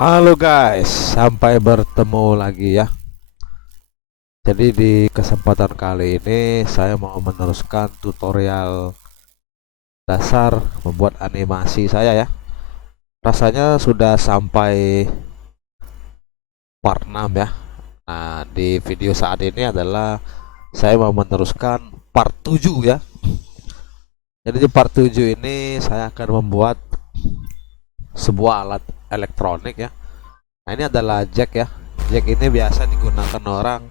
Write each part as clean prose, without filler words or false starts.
Halo guys, sampai bertemu lagi ya. Jadi di kesempatan kali ini saya mau meneruskan tutorial dasar membuat animasi saya ya. Rasanya sudah sampai part 6 ya. Nah, di video saat ini adalah saya mau meneruskan part 7 ya. Jadi di part 7 ini saya akan membuat sebuah alat elektronik ya. Nah, ini adalah jack ya. Jack ini biasa digunakan orang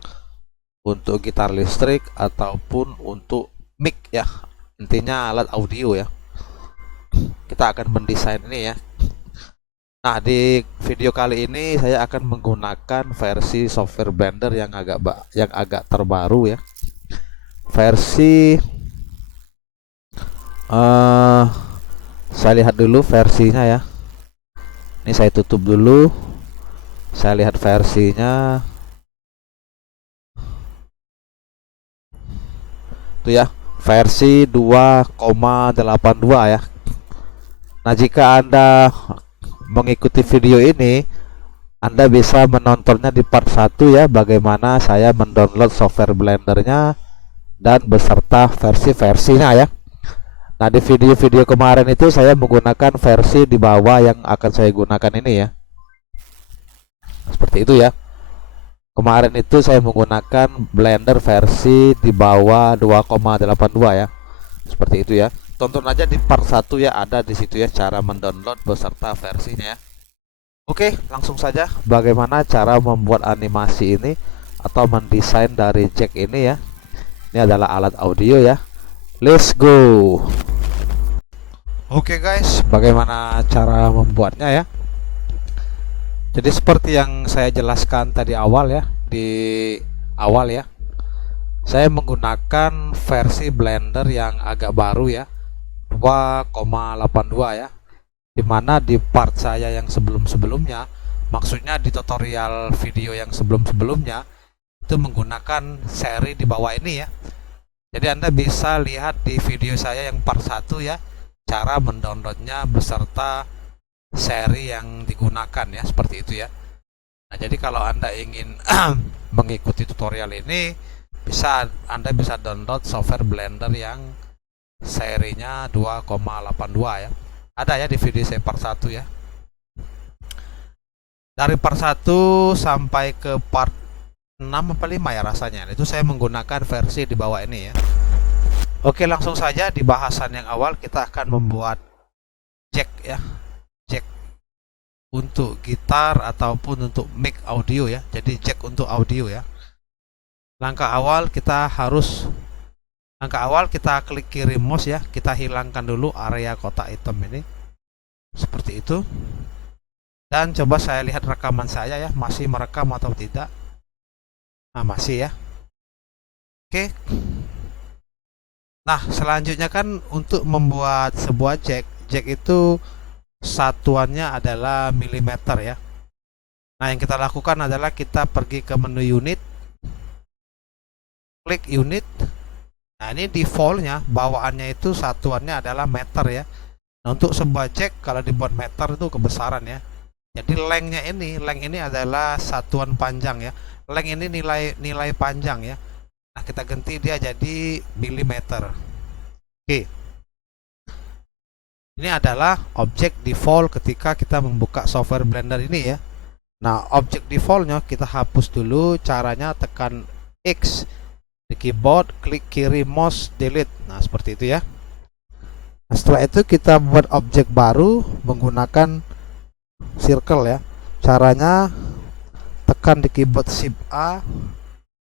untuk gitar listrik ataupun untuk mic ya, intinya alat audio ya. Kita akan mendesain ini ya. Nah, di video kali ini saya akan menggunakan versi software Blender yang agak terbaru ya, versi uh, saya lihat dulu versinya ya. Ini saya tutup dulu, saya lihat versinya tuh ya, versi 2,82 ya. Nah, jika Anda mengikuti video ini, Anda bisa menontonnya di part 1 ya, bagaimana saya mendownload software Blendernya dan beserta versi-versinya ya. Nah, di video-video kemarin itu saya menggunakan versi di bawah yang akan saya gunakan ini ya. Seperti itu ya. Kemarin itu saya menggunakan Blender versi di bawah 2,82 ya. Seperti itu ya. Tonton aja di part 1 ya, ada di situ ya cara mendownload beserta versinya ya. Oke, langsung saja bagaimana cara membuat animasi ini atau mendesain dari jack ini ya. Ini adalah alat audio ya. Let's go. Oke guys, bagaimana cara membuatnya ya. Jadi seperti yang saya jelaskan tadi awal ya, di awal ya. Saya menggunakan versi Blender yang agak baru ya, 2,82 ya. Dimana di part saya yang sebelum-sebelumnya, maksudnya di tutorial video yang sebelum-sebelumnya, itu menggunakan seri di bawah ini ya. Jadi Anda bisa lihat di video saya yang part 1 ya, cara mendownloadnya beserta seri yang digunakan ya, seperti itu ya. Nah, jadi kalau Anda ingin mengikuti tutorial ini, Anda bisa download software Blender yang serinya 2,82 ya. Ada ya di video saya part 1 ya. Dari part 1 sampai ke part 6 apa 5 ya rasanya. Itu saya menggunakan versi di bawah ini ya. Oke, langsung saja di bahasan yang awal kita akan membuat jack ya. Jack untuk gitar ataupun untuk mic audio ya. Jadi jack untuk audio ya. Langkah awal kita klik kiri mouse ya. Kita hilangkan dulu area kotak hitam ini. Seperti itu. Dan coba saya lihat rekaman saya ya, masih merekam atau tidak. Nah, masih ya. Oke. Nah, selanjutnya kan untuk membuat sebuah jack itu satuannya adalah milimeter ya. Nah, yang kita lakukan adalah kita pergi ke menu unit, klik unit. Nah, ini defaultnya bawaannya itu satuannya adalah meter ya. Nah, untuk sebuah jack kalau dibuat meter itu kebesaran ya. Jadi length ini adalah satuan panjang ya. Length ini nilai panjang ya. Nah, kita ganti dia jadi milimeter. Oke. Ini adalah objek default ketika kita membuka software Blender ini ya. Nah, objek defaultnya kita hapus dulu. Caranya tekan X di keyboard, klik kiri mouse, delete. Nah, seperti itu ya. Nah, setelah itu kita buat objek baru menggunakan circle ya. Caranya tekan di keyboard shift A,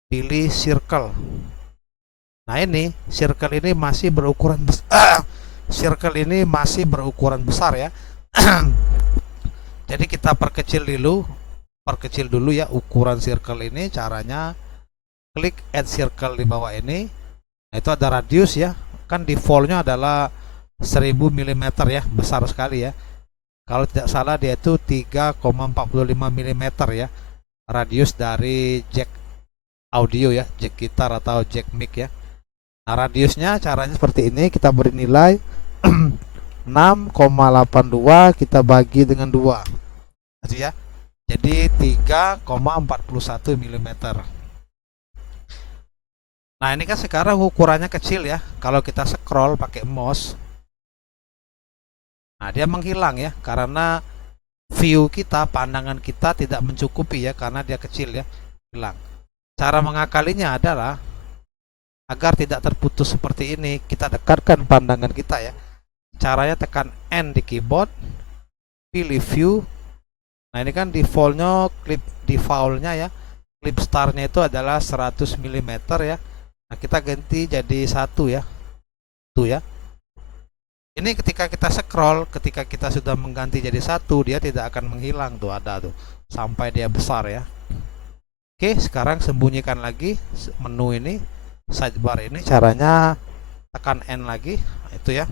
pilih circle. Nah, ini circle ini masih berukuran besar. Circle ini masih berukuran besar ya. Jadi kita perkecil dulu ya ukuran circle ini. Caranya klik add circle di bawah ini. Nah, itu ada radius ya. Kan defaultnya adalah 1000 mm ya, besar sekali ya. Kalau tidak salah dia itu 3,45 mm ya, radius dari jack audio ya, jack gitar atau jack mic ya. Nah, radiusnya caranya seperti ini. Kita beri nilai 6,82, kita bagi dengan 2. Itu ya. Jadi 3,41 mm. Nah, ini kan sekarang ukurannya kecil ya. Kalau kita scroll pakai mouse, nah dia menghilang ya, karena view kita, pandangan kita tidak mencukupi ya, karena dia kecil ya, hilang. Cara mengakalinya adalah agar tidak terputus seperti ini, kita dekatkan pandangan kita ya. Caranya tekan N di keyboard, pilih view. Nah, ini kan defaultnya clip defaultnya ya, clip startnya itu adalah 100 mm ya. Nah, kita ganti jadi 1 ya, tuh ya. Ini ketika kita scroll, ketika kita sudah mengganti jadi 1, dia tidak akan menghilang tuh, ada tuh sampai dia besar ya. Oke, sekarang sembunyikan lagi menu ini, sidebar ini. Caranya tekan N lagi, nah, itu ya.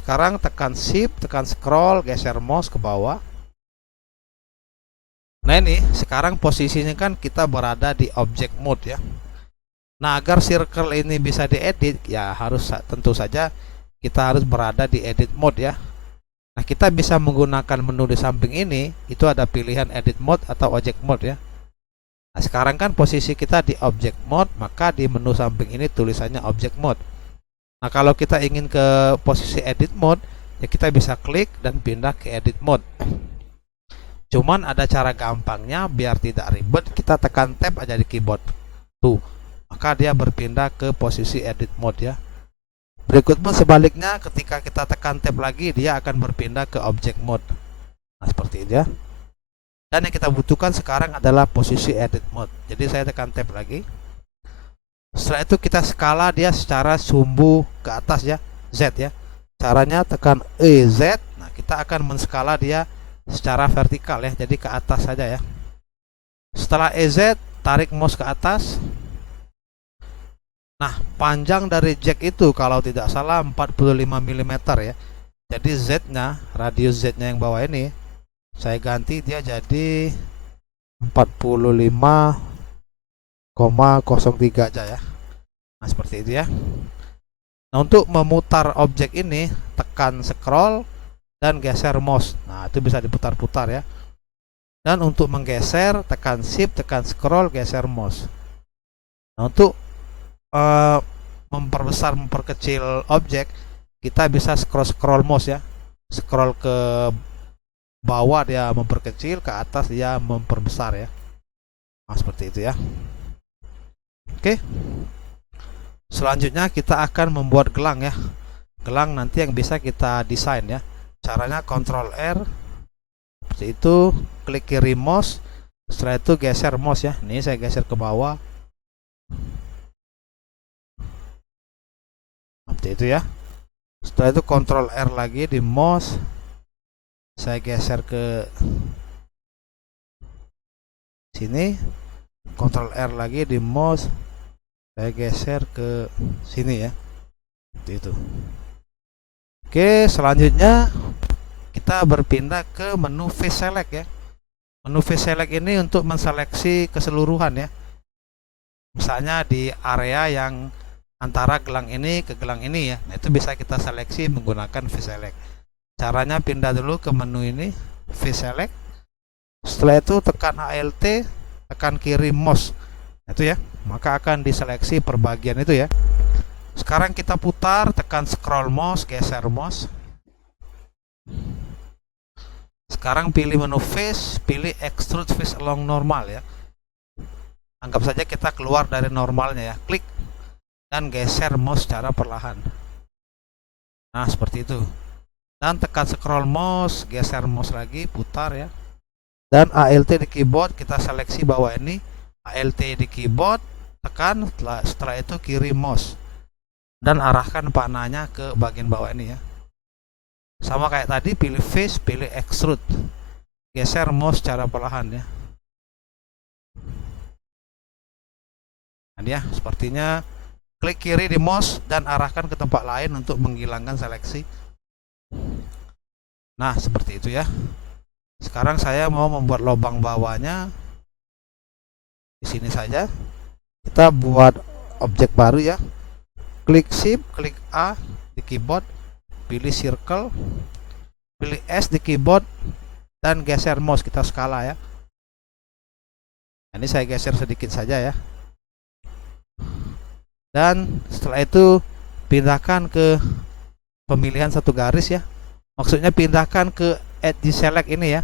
Sekarang tekan shift, tekan scroll, geser mouse ke bawah. Nah, ini sekarang posisinya kan kita berada di object mode ya. Nah, agar circle ini bisa diedit ya harus tentu saja kita harus berada di edit mode ya. Nah, kita bisa menggunakan menu di samping ini, itu ada pilihan edit mode atau object mode ya. Nah, sekarang kan posisi kita di object mode, maka di menu samping ini tulisannya object mode. Nah, kalau kita ingin ke posisi edit mode, ya kita bisa klik dan pindah ke edit mode. Cuman ada cara gampangnya biar tidak ribet, kita tekan tab aja di keyboard. Tuh, maka dia berpindah ke posisi edit mode ya. Berikutnya sebaliknya, ketika kita tekan tab lagi, dia akan berpindah ke object mode. Nah, seperti itu ya. Dan yang kita butuhkan sekarang adalah posisi edit mode. Jadi saya tekan tab lagi. Setelah itu kita skala dia secara sumbu ke atas ya, Z ya. Caranya tekan EZ. Nah, kita akan menskala dia secara vertikal ya, jadi ke atas saja ya. Setelah EZ, tarik mouse ke atas. Nah, panjang dari jack itu kalau tidak salah 45 mm ya. Jadi Z-nya, radius Z-nya yang bawah ini, saya ganti dia jadi 45,03 aja ya. Nah, seperti itu ya. Nah, untuk memutar objek ini, tekan scroll dan geser mouse. Nah, itu bisa diputar-putar ya. Dan untuk menggeser, tekan shift, tekan scroll, geser mouse. Nah, untuk memperbesar, memperkecil objek, kita bisa scroll mouse ya. Scroll ke bawah dia memperkecil, ke atas dia memperbesar ya. Nah, seperti itu ya. Oke. Selanjutnya kita akan membuat gelang ya. Gelang nanti yang bisa kita desain ya. Caranya Ctrl R. Seperti itu, klik kiri mouse. Setelah itu geser mouse ya. Ini saya geser ke bawah. Seperti itu ya. Setelah itu Ctrl R lagi di mouse. Saya geser ke sini. Ctrl R lagi di mouse. Saya geser ke sini ya. Seperti itu. Oke, selanjutnya kita berpindah ke menu face select ya. Menu face select ini untuk menseleksi keseluruhan ya. Misalnya di area yang antara gelang ini ke gelang ini ya. Nah, itu bisa kita seleksi menggunakan face select. Caranya pindah dulu ke menu ini, face select. Setelah itu tekan ALT, tekan kiri mouse. Nah, itu ya. Maka akan diseleksi per bagian itu ya. Sekarang kita putar, tekan scroll mouse, geser mouse. Sekarang pilih menu face, pilih extrude face along normal ya. Anggap saja kita keluar dari normalnya ya. Klik dan geser mouse secara perlahan. Nah, seperti itu. Dan tekan scroll mouse, geser mouse lagi, putar ya. Dan ALT di keyboard kita seleksi bawah ini. ALT di keyboard, tekan, setelah itu kiri mouse. Dan arahkan panahnya ke bagian bawah ini ya. Sama kayak tadi, pilih face, pilih extrude. Geser mouse secara perlahan ya. Nah, ya, sepertinya klik kiri di mouse dan arahkan ke tempat lain untuk menghilangkan seleksi. Nah, seperti itu ya. Sekarang saya mau membuat lubang bawahnya. Di sini saja. Kita buat objek baru ya. Klik shift, klik A di keyboard, pilih circle. pilih S di keyboard dan geser mouse, kita skala ya. Ini saya geser sedikit saja ya. Dan setelah itu pindahkan ke pemilihan satu garis ya. Maksudnya pindahkan ke edge select ini ya.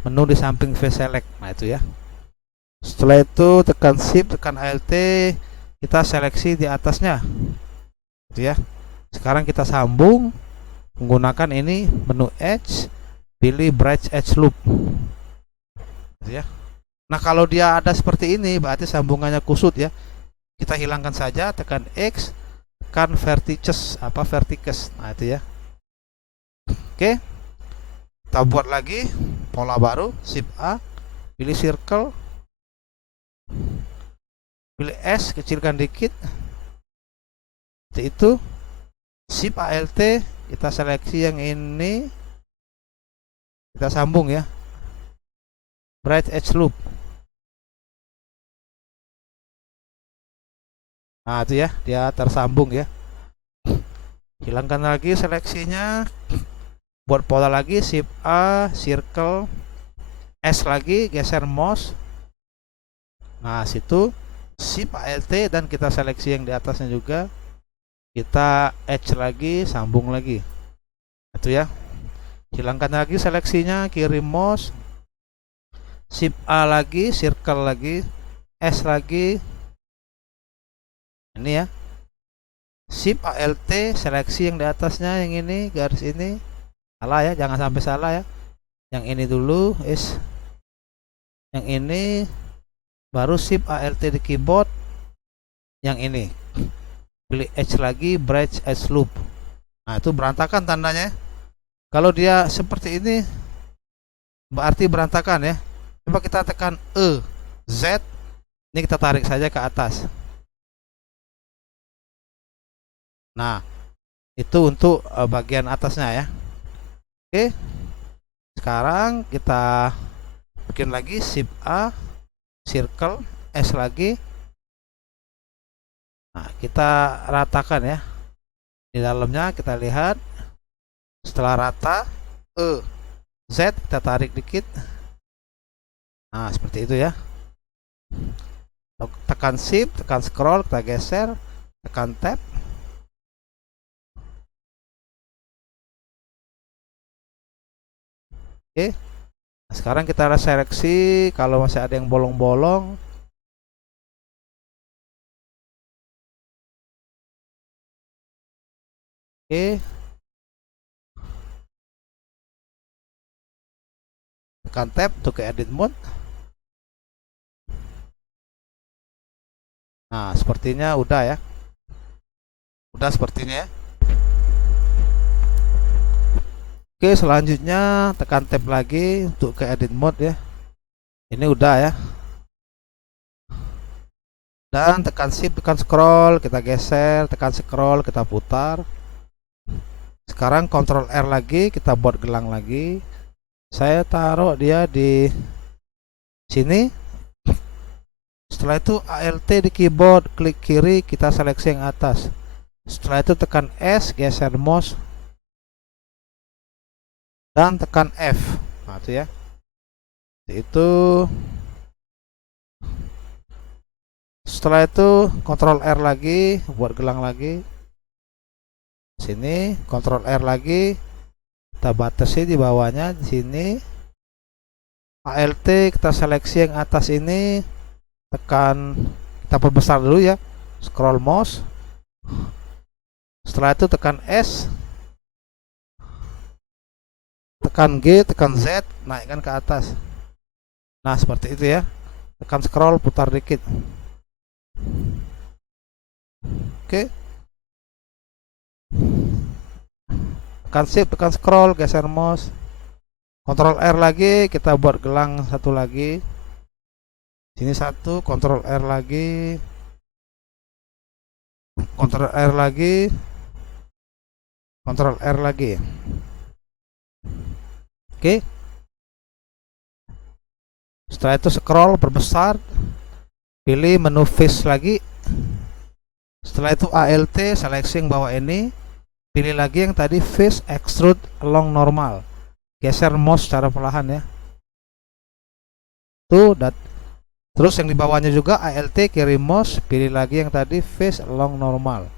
Menu di samping face select. Nah itu ya. Setelah itu tekan shift, tekan alt, kita seleksi di atasnya. Itu ya. Sekarang kita sambung menggunakan ini menu edge, pilih branch edge loop. Gitu ya. Nah, kalau dia ada seperti ini berarti sambungannya kusut ya. Kita hilangkan saja, tekan X, tekan vertices vertices. Nah, itu ya. Oke. Kita buat lagi pola baru, shift A, pilih circle, pilih S, kecilkan dikit. Itu shift alt, kita seleksi yang ini, kita sambung ya, branch edge loop. Nah itu ya, dia tersambung ya. Hilangkan lagi seleksinya, buat pola lagi, shift A, circle, S lagi, geser mouse. Nah situ shift alt dan kita seleksi yang di atasnya juga, kita edge lagi, sambung lagi. Itu ya. Hilangkan lagi seleksinya, kiri mouse, shift A lagi, circle lagi, S lagi. Ini ya. Shift alt, seleksi yang di atasnya, yang ini, garis ini. Salah ya, jangan sampai salah ya. Yang ini dulu, yang ini, baru shift alt di keyboard. Yang ini. Pilih edge lagi, branch edge loop. Nah, itu berantakan tandanya. Kalau dia seperti ini berarti berantakan ya. Coba kita tekan E, Z. Ini kita tarik saja ke atas. Nah, itu untuk bagian atasnya ya. Oke. Sekarang kita bikin lagi, shift A, circle, S lagi. Nah, kita ratakan ya. Di dalamnya kita lihat. Setelah rata, E, Z, kita tarik dikit. Nah, seperti itu ya. Tekan shift, tekan scroll, kita geser, tekan tab. Oke. Nah, sekarang kita seleksi kalau masih ada yang bolong-bolong. Oke. Tekan tab untuk ke edit mode. Nah, sepertinya udah ya. Udah sepertinya ya. Oke, selanjutnya tekan tab lagi untuk ke edit mode ya. Ini udah ya. Dan tekan shift, tekan scroll, kita geser, tekan scroll, kita putar. Sekarang Ctrl R lagi, kita buat gelang lagi. Saya taruh dia di sini. Setelah itu Alt di keyboard, klik kiri, kita seleksi yang atas. Setelah itu tekan S, geser mouse, dan tekan F. Nah itu ya. Itu. Setelah itu Ctrl R lagi, buat gelang lagi. Sini Ctrl R lagi, kita batasi di bawahnya di sini. Alt kita seleksi yang atas ini, tekan, kita perbesar dulu ya, scroll mouse. Setelah itu tekan S, tekan G, tekan Z, naikkan ke atas. Nah seperti itu ya. Tekan scroll, putar dikit. Oke. Tekan shift, tekan scroll, geser mouse. Ctrl R lagi, kita buat gelang satu lagi. Sini satu, Ctrl R lagi. Ctrl R lagi. Ctrl R lagi. Oke. Setelah itu scroll, perbesar. Pilih menu face lagi. Setelah itu Alt, seleksi yang bawah ini. Pilih lagi yang tadi face extrude along normal. geser mouse secara perlahan ya. Tuh, dan terus yang di bawahnya juga ALT kiri mouse, pilih lagi yang tadi face along normal.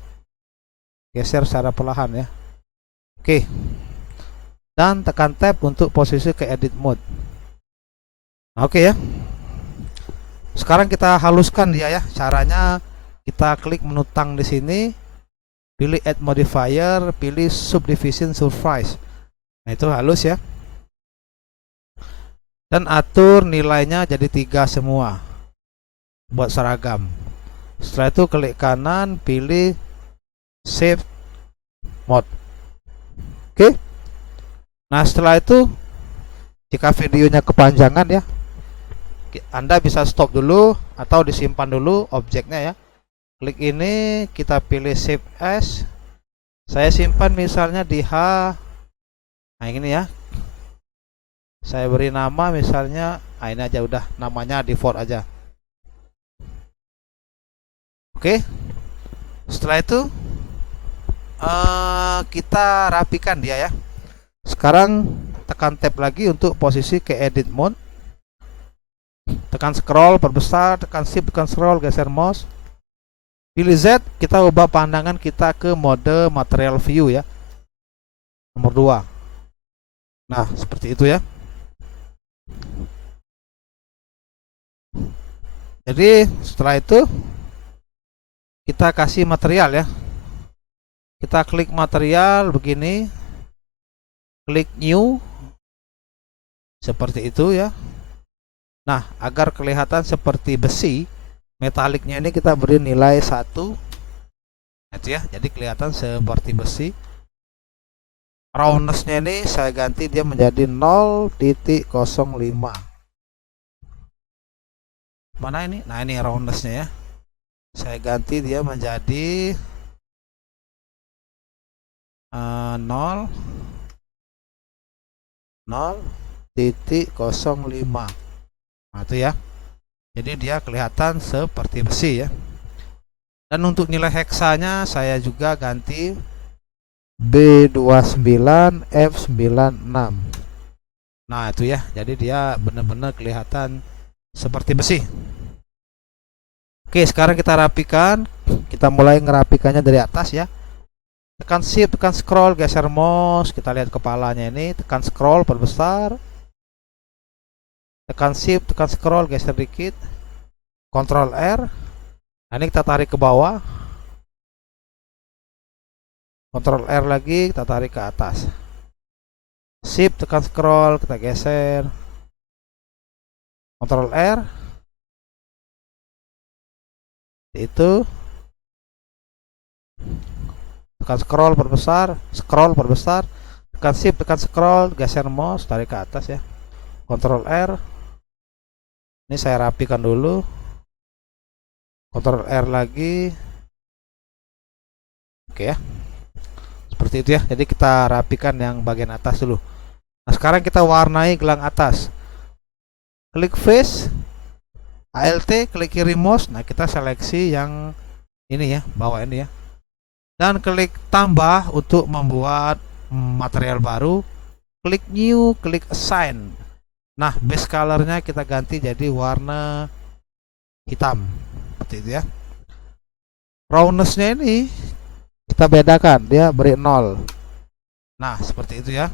Geser secara perlahan ya. Oke. Dan tekan tab untuk posisi ke edit mode. Oke ya. Sekarang kita haluskan dia ya. Caranya kita klik menu tang di sini, pilih add modifier, pilih subdivision surface. Nah, itu halus ya. Dan atur nilainya jadi 3 semua. Buat seragam. Setelah itu klik kanan, pilih save mode. Oke. Nah, setelah itu jika videonya kepanjangan ya, Anda bisa stop dulu atau disimpan dulu objeknya ya. Klik ini, kita pilih save as. Saya simpan misalnya di H. Nah, ini ya. Saya beri nama misalnya, ini aja udah, namanya default aja. Oke. Setelah itu kita rapikan dia ya. Sekarang tekan tab lagi untuk posisi ke edit mode. Tekan scroll perbesar, tekan shift, tekan scroll, geser mouse. Pilih Z, kita ubah pandangan kita ke mode material view ya. Nomor 2. Nah, seperti itu ya. Jadi setelah itu kita kasih material ya. Kita klik material begini, klik new, seperti itu ya. Nah, agar kelihatan seperti besi, metaliknya ini kita beri nilai 1. Itu ya, jadi kelihatan seperti besi. Roundness-nya ini saya ganti dia menjadi 0.05. Mana ini? Nah, ini roundness-nya ya. Saya ganti dia menjadi 0.05. Nah, itu ya. Jadi dia kelihatan seperti besi ya. Dan untuk nilai heksanya saya juga ganti B29F96. Nah, itu ya. Jadi dia benar-benar kelihatan seperti besi. Oke, sekarang kita rapikan. Kita mulai ngerapikannya dari atas ya. Tekan shift, tekan scroll, geser mouse. Kita lihat kepalanya ini. Tekan scroll perbesar. Tekan shift, tekan scroll, geser dikit. Ctrl R. Nah, ini kita tarik ke bawah. Ctrl R lagi, kita tarik ke atas. Shift, tekan scroll, kita geser. Ctrl R. Itu. Tekan scroll perbesar, tekan shift, tekan scroll, geser mouse, tarik ke atas ya. Ctrl R. Ini saya rapikan dulu. Ctrl R lagi. Oke ya. Seperti itu ya. Jadi kita rapikan yang bagian atas dulu. Nah, sekarang kita warnai gelang atas. Klik face, ALT, klik kiri mouse. Nah, kita seleksi yang ini ya, bawah ini ya. Dan klik tambah untuk membuat material baru. Klik new, klik assign. Nah, base colornya kita ganti jadi warna hitam. Seperti itu ya. Roundness-nya ini kita bedakan, dia beri 0. Nah, seperti itu ya.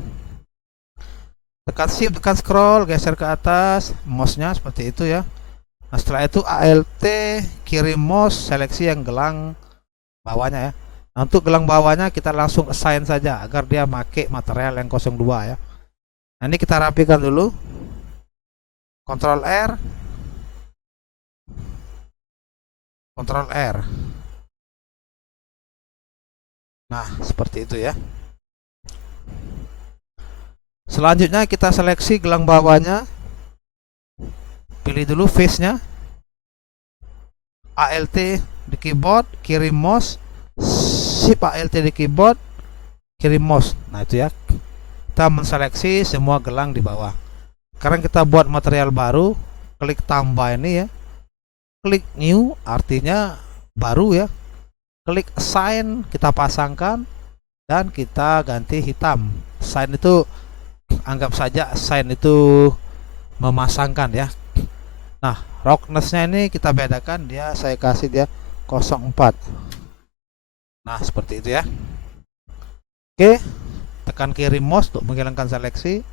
Tekan shift, tekan scroll, geser ke atas mouse-nya seperti itu ya. Nah, setelah itu ALT kiri mouse, seleksi yang gelang bawahnya ya. Nah, untuk gelang bawahnya kita langsung assign saja agar dia pakai material yang 02 ya. Nah, ini kita rapikan dulu. Ctrl R. Ctrl R. Nah, seperti itu ya. Selanjutnya kita seleksi gelang bawahnya. Pilih dulu face-nya. ALT di keyboard, kiri mouse, shift ALT di keyboard, kiri mouse. Nah, itu ya. Kita menseleksi semua gelang di bawah. Sekarang kita buat material baru, klik tambah ini ya. Klik new, artinya baru ya. Klik assign, kita pasangkan dan kita ganti hitam. Assign itu anggap saja sign itu memasangkan ya. Nah, roughness-nya ini kita bedakan, dia saya kasih dia 04. Nah, seperti itu ya. Oke, tekan kiri mouse untuk menghilangkan seleksi.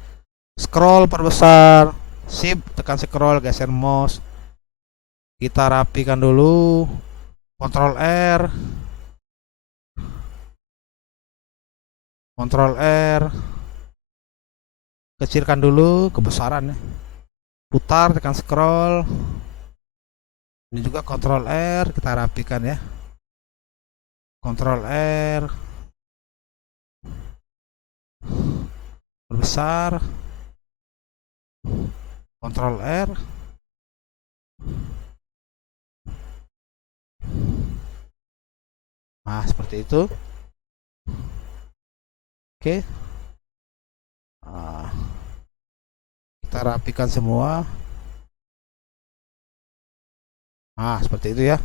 Scroll perbesar, shift tekan scroll, geser mouse. Kita rapikan dulu. Ctrl R. Ctrl R. Kecilkan dulu kebesaran ya. Putar, tekan scroll. Ini juga Ctrl R, kita rapikan ya. Ctrl R. Perbesar. Ctrl R. Nah, seperti itu. Oke. Nah, kita rapikan semua. Nah, seperti itu ya.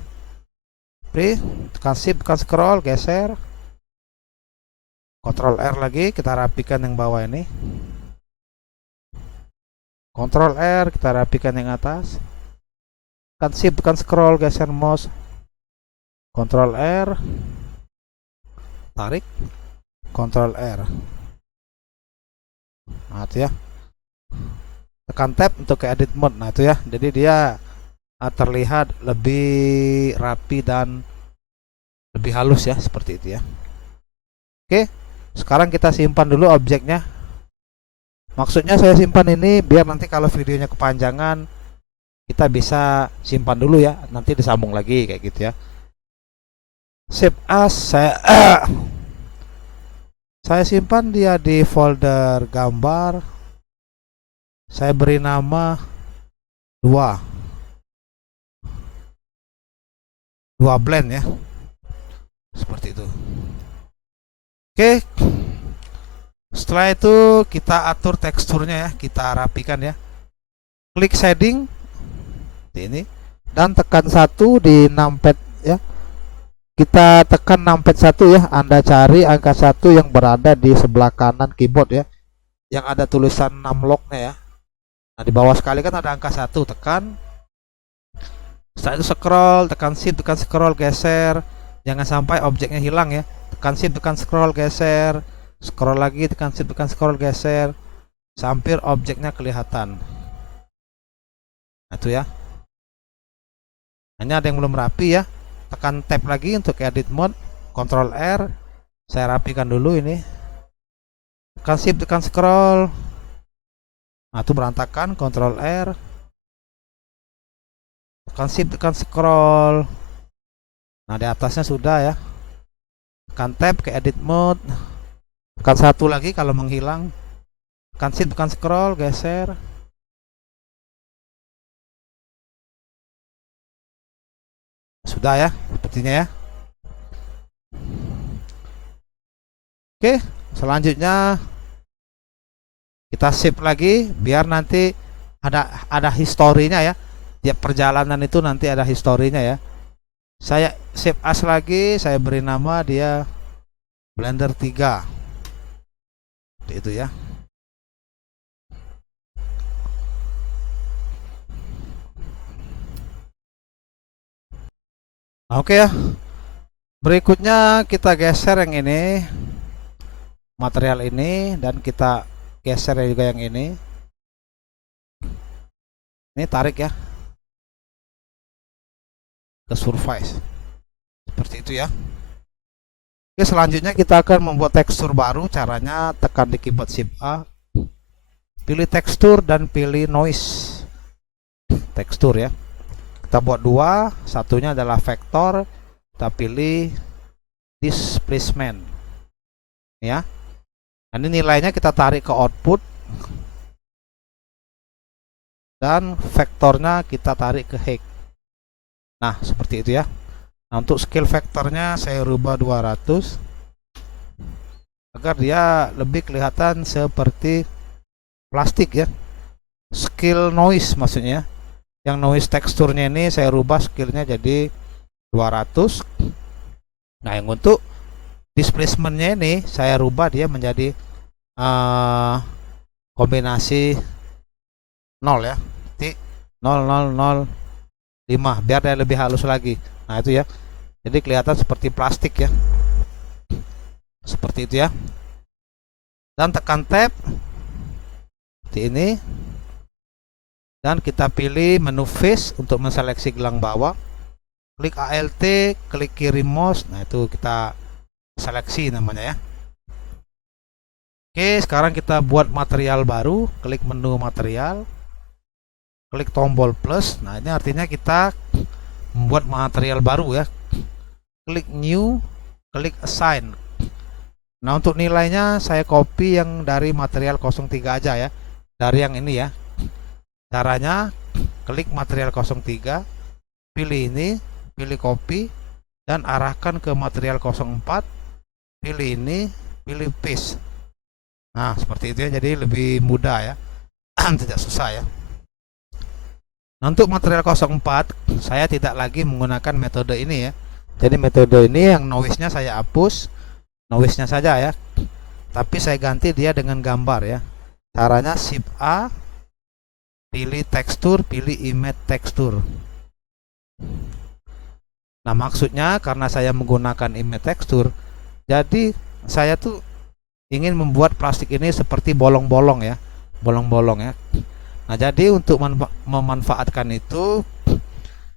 Tekan shift, tekan scroll, geser. Ctrl R lagi, kita rapikan yang bawah ini. Ctrl R, kita rapikan yang atas. Tekan shift, tekan scroll, geser mouse. Ctrl R. Tarik. Ctrl R. Nah, itu ya. Tekan tab untuk ke edit mode. Nah, itu ya. Jadi dia terlihat lebih rapi dan lebih halus ya, seperti itu ya. Oke, sekarang kita simpan dulu objeknya. Maksudnya saya simpan ini biar nanti kalau videonya kepanjangan kita bisa simpan dulu ya, nanti disambung lagi kayak gitu ya. Save as, saya simpan dia di folder gambar. Saya beri nama 2 blend ya, seperti itu. Oke, setelah itu kita atur teksturnya ya, kita rapikan ya. Klik shading ini dan tekan 1 di numpad ya. Kita tekan numpad 1 ya. Anda cari angka 1 yang berada di sebelah kanan keyboard ya, yang ada tulisan numlock-nya ya. Nah, di bawah sekali kan ada angka 1, tekan. Setelah itu scroll, tekan shift, tekan scroll, geser. Jangan sampai objeknya hilang ya. Tekan shift, tekan scroll, geser. Scroll lagi, tekan shift, tekan scroll, geser. Sampai objeknya kelihatan. Nah, itu ya. Hanya ada yang belum rapi ya. Tekan tab lagi untuk edit mode. Ctrl R. Saya rapikan dulu ini. Tekan shift, tekan scroll. Nah, itu berantakan. Ctrl R. Tekan shift, tekan scroll. Nah, di atasnya sudah ya. Tekan tab ke edit mode. Tekan 1 lagi kalau menghilang. Tekan shift, tekan scroll, geser. Sudah ya, sepertinya ya. Oke, selanjutnya kita save lagi biar nanti ada historinya ya. Tiap perjalanan itu nanti ada historinya ya. Saya save as lagi, saya beri nama dia Blender 3. Itu ya. Oke ya. Berikutnya kita geser yang ini, material ini, dan kita geser juga yang ini. Ini tarik ya ke surface. Seperti itu ya. Oke, selanjutnya kita akan membuat tekstur baru. Caranya tekan di keyboard Shift A, pilih tekstur dan pilih noise. Tekstur ya. Kita buat 2, satunya adalah vektor. Kita pilih displacement ya. Ini nilainya kita tarik ke output dan vektornya kita tarik ke height. Nah, seperti itu ya. Nah, untuk scale vektornya saya rubah 200 agar dia lebih kelihatan seperti plastik ya. Scale noise maksudnya. Yang noise teksturnya ini saya rubah scale-nya jadi 200. Nah, yang untuk displacementnya ini saya rubah dia menjadi kombinasi 0 ya, titik 0005 biar dia lebih halus lagi. Nah itu ya, jadi kelihatan seperti plastik ya, seperti itu ya. Dan tekan tab seperti ini, dan kita pilih menu face untuk menseleksi gelang bawah, klik ALT, klik kiri mouse. Nah itu kita seleksi namanya ya. Oke, sekarang kita buat material baru, klik menu material, klik tombol plus. Nah ini artinya kita membuat material baru ya, klik new, klik assign. Nah untuk nilainya saya copy yang dari material 03 aja ya, dari yang ini ya. Caranya klik material 03, pilih ini, pilih copy, dan arahkan ke material 04, pilih ini, pilih paste. Nah seperti itu ya, jadi lebih mudah ya, tidak susah ya. Nah, untuk material 04 saya tidak lagi menggunakan metode ini ya, jadi metode ini yang noise-nya saya hapus, noise-nya saja ya, tapi saya ganti dia dengan gambar ya. Caranya shift A, pilih tekstur, pilih image tekstur. Nah maksudnya karena saya menggunakan image tekstur, jadi saya tuh ingin membuat plastik ini seperti bolong-bolong ya, bolong-bolong ya. Nah jadi untuk memanfaatkan itu,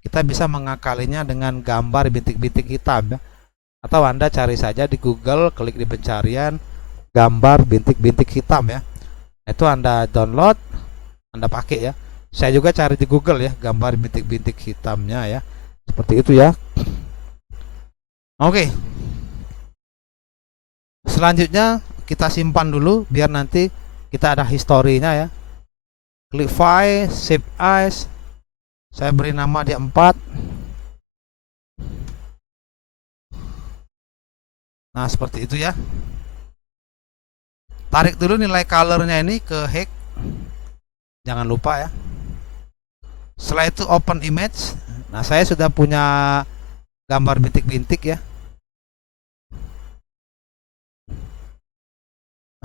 kita bisa mengakalinya dengan gambar bintik-bintik hitam ya. Atau Anda cari saja di Google, klik di pencarian gambar bintik-bintik hitam ya. Itu Anda download, Anda pakai ya. Saya juga cari di Google ya, gambar bintik-bintik hitamnya ya. Seperti itu ya. Oke. Selanjutnya kita simpan dulu biar nanti kita ada historinya ya. Klik file, save as. Saya beri nama dia 4. Nah seperti itu ya. Tarik dulu nilai colornya ini ke hex, jangan lupa ya. Setelah itu open image. Nah saya sudah punya gambar bintik-bintik ya.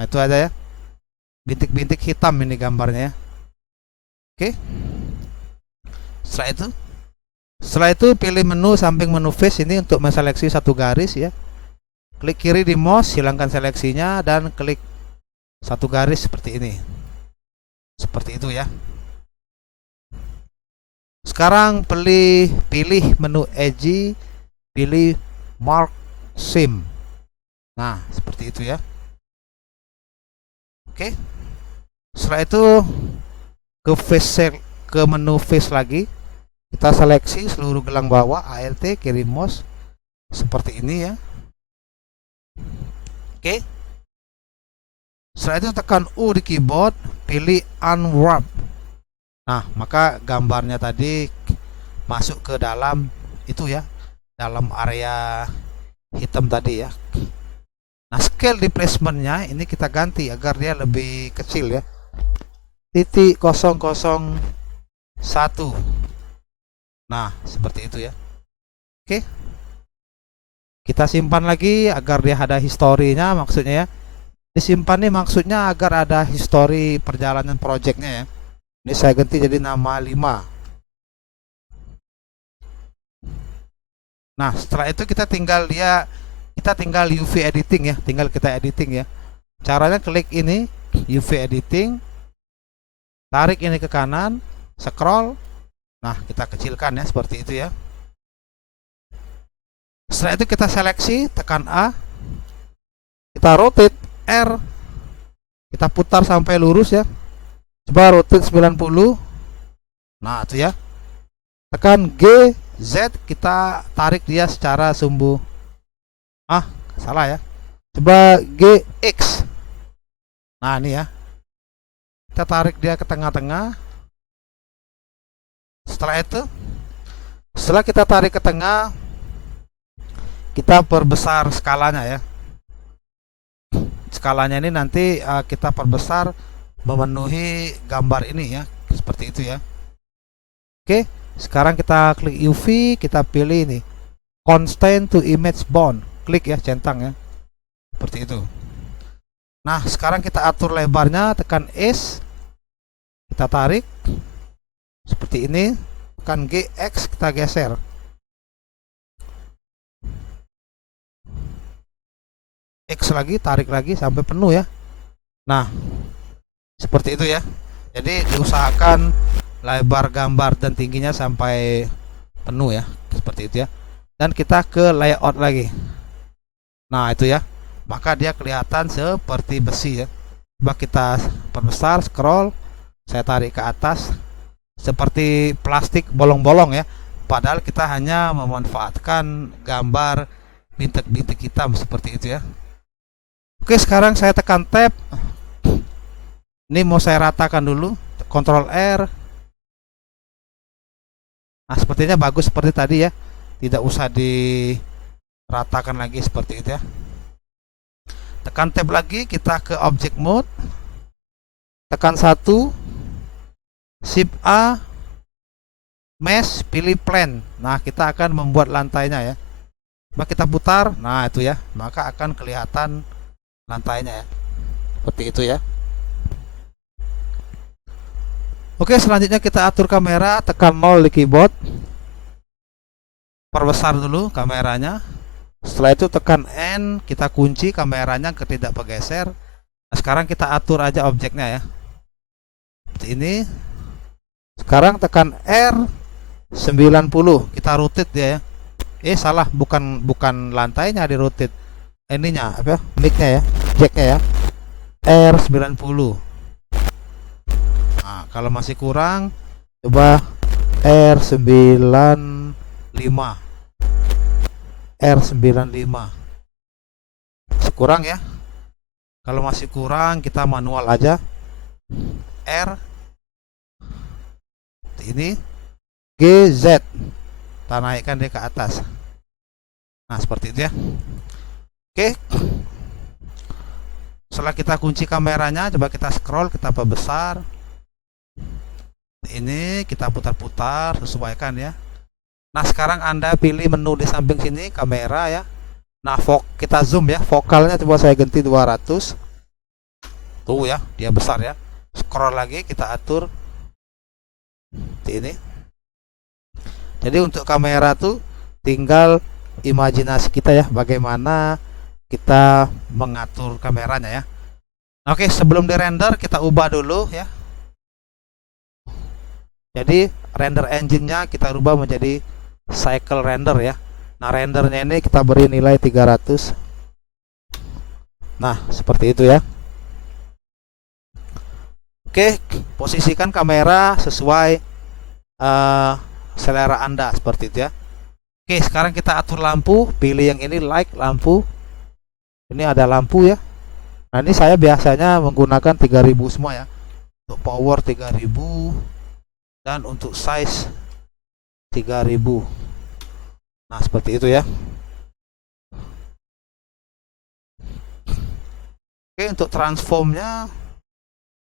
Nah itu ada ya, bintik-bintik hitam ini gambarnya ya. Oke. Setelah itu pilih menu samping menu face ini untuk menseleksi satu garis ya. Klik kiri di mouse, hilangkan seleksinya, dan klik satu garis seperti ini. Seperti itu ya. Sekarang pilih menu edge, pilih mark seam. Nah seperti itu ya. Oke. Setelah itu ke menu face lagi, kita seleksi seluruh gelang bawah, ALT kiri mouse seperti ini ya. Oke. Setelah itu tekan U di keyboard, pilih unwrap. Nah maka gambarnya tadi masuk ke dalam itu ya, dalam area hitam tadi ya. Nah scale displacementnya ini kita ganti agar dia lebih kecil ya, titik 001. Nah seperti itu ya. Oke, kita simpan lagi agar dia ada historinya, maksudnya ya. Disimpan nih maksudnya agar ada histori perjalanan projectnya ya. Ini saya ganti jadi nama 5. Nah setelah itu kita tinggal UV editing ya, tinggal kita editing ya. Caranya klik ini UV editing, tarik ini ke kanan, scroll. Nah kita kecilkan ya, seperti itu ya. Setelah itu kita seleksi, tekan A, kita rotate R, kita putar sampai lurus ya. Coba rotate 90. Nah itu ya. Tekan G, Z, kita tarik dia secara sumbu. Salah ya. Coba G, X. Nah ini ya. Kita tarik dia ke tengah-tengah. Setelah kita tarik ke tengah, kita perbesar skalanya ya. Skalanya ini nanti kita perbesar memenuhi gambar ini ya, seperti itu ya. Oke, sekarang kita klik UV, kita pilih ini constant to image bond, klik ya, centang ya, seperti itu. Nah, sekarang kita atur lebarnya, tekan S, kita tarik seperti ini, tekan G, X, kita geser. X lagi, tarik lagi sampai penuh ya. Nah, seperti itu ya. Jadi diusahakan lebar gambar dan tingginya sampai penuh ya, seperti itu ya. Dan kita ke layout lagi. Nah, itu ya. Maka dia kelihatan seperti besi ya. Coba kita perbesar, scroll, saya tarik ke atas seperti plastik bolong-bolong ya. Padahal kita hanya memanfaatkan gambar bintik-bintik hitam seperti itu ya. Oke, sekarang saya tekan tab. Ini mau saya ratakan dulu, Ctrl R. Nah, sepertinya bagus seperti tadi ya. Tidak usah diratakan lagi seperti itu ya. Tekan tab lagi, kita ke object mode. Tekan 1, Shift A, mesh, pilih plane. Nah, kita akan membuat lantainya ya. Coba kita putar. Nah, itu ya. Maka akan kelihatan lantainya ya. Seperti itu ya. Oke, selanjutnya kita atur kamera, tekan 0 di keyboard. Perbesar dulu kameranya. Setelah itu tekan N, kita kunci kameranya ke tidak bergeser. Nah, sekarang kita atur aja objeknya ya. Seperti ini. Sekarang tekan R 90, kita rotate dia ya. Salah, bukan lantainya di rotate. Ininya apa? Mic-nya ya, jack-nya ya. R90. Nah, kalau masih kurang, coba R95. R95. Kurang ya. Kalau masih kurang, kita manual aja. R ini GZ. Kita naikkan dia ke atas. Nah, seperti itu ya. Oke. Setelah kita kunci kameranya, coba kita scroll, kita perbesar. Ini kita putar-putar, sesuaikan ya. Nah, sekarang Anda pilih menu di samping sini, kamera ya. Nah, kita zoom ya, fokalnya coba saya ganti 200. Tuh ya, dia besar ya. Scroll lagi, kita atur seperti ini. Jadi untuk kamera tuh tinggal imajinasi kita ya, bagaimana kita mengatur kameranya ya. Oke, sebelum di render kita ubah dulu ya. Jadi render engine-nya kita rubah menjadi cycle render ya. Nah, rendernya ini kita beri nilai 300. Nah, seperti itu ya. Oke, posisikan kamera sesuai selera Anda seperti itu ya. Oke, sekarang kita atur lampu, pilih yang ini, light lampu. Ini ada lampu ya. Nah, ini saya biasanya menggunakan 3000 semua ya. Untuk power 3000 dan untuk size 3000. Nah, seperti itu ya. Oke, untuk transformnya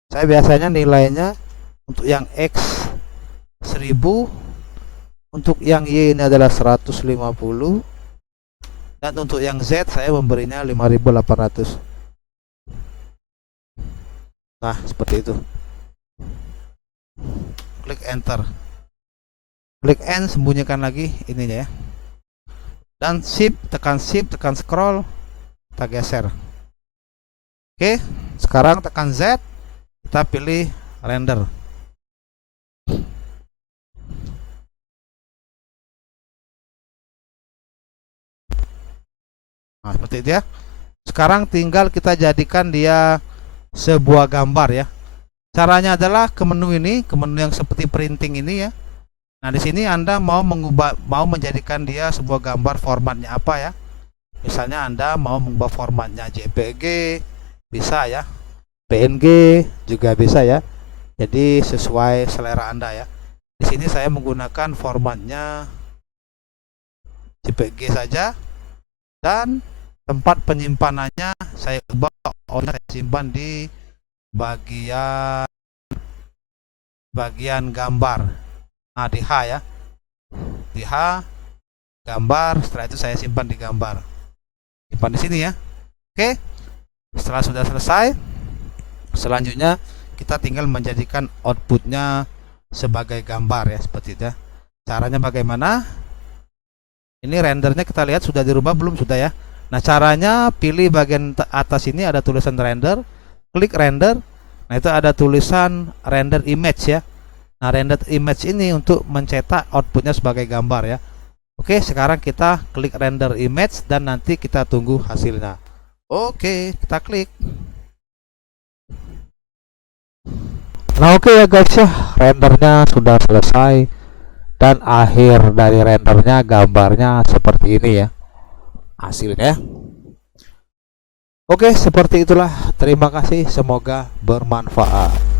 saya biasanya nilainya untuk yang X 1000, untuk yang Y ini adalah 150, dan untuk yang Z saya memberinya 5800. Nah, seperti itu. Klik enter. Klik N, sembunyikan lagi ininya ya. Dan tekan shift, tekan scroll, kita geser. Oke, sekarang tekan Z, kita pilih render. Nah, seperti itu ya. Sekarang tinggal kita jadikan dia sebuah gambar ya. Caranya adalah ke menu ini, ke menu yang seperti printing ini ya. Nah, di sini Anda mau menjadikan dia sebuah gambar, formatnya apa ya? Misalnya Anda mau mengubah formatnya JPG, bisa ya. PNG juga bisa ya. Jadi sesuai selera Anda ya. Di sini saya menggunakan formatnya JPG saja, dan tempat penyimpanannya saya ubah, saya simpan di bagian gambar. Nah, di H ya, di H gambar. Setelah itu saya simpan di gambar, simpan di sini ya. Oke, Setelah sudah selesai, selanjutnya kita tinggal menjadikan outputnya sebagai gambar ya, seperti itu ya. Caranya bagaimana? Ini rendernya kita lihat sudah dirubah belum? Sudah ya. Nah, caranya pilih bagian atas ini ada tulisan render, klik render. Nah, itu ada tulisan render image ya. Nah, render image ini untuk mencetak outputnya sebagai gambar ya. Oke, sekarang kita klik render image dan nanti kita tunggu hasilnya. Oke, kita klik. Nah, oke ya guys ya, rendernya sudah selesai dan akhir dari rendernya gambarnya seperti ini ya hasilnya. Oke, seperti itulah. Terima kasih, semoga bermanfaat.